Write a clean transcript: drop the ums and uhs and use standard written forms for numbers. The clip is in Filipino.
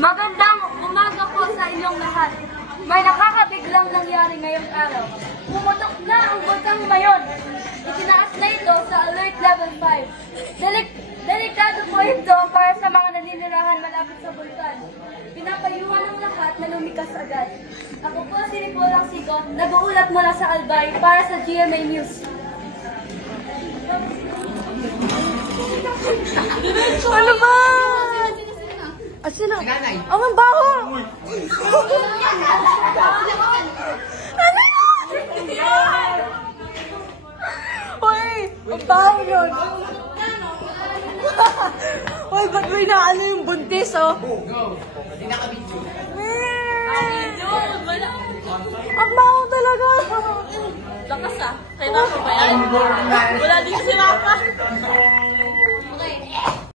Magandang umaga po sa inyong lahat. May nakakabiglang nangyari ngayong araw. Pumutok na ang Bulkang Mayon. Itinaas na ito sa Alert Level 5. Delikado po ito para sa mga naninirahan malapit sa bulkan. Pinapayuhan ng lahat na lumikas agad. Ako po si Nicolang Sigot, nag-uulat mula sa Albay para sa GMA News. Ano ba? Sino? Ang baho! Ano yun? Uy! Ang baho yun! Uy, ba't may naano yung buntis, oh? Hindi nakabidyo. Ang baho talaga! Lakas ah. Kaya na ba yan? Wala din si Mapa.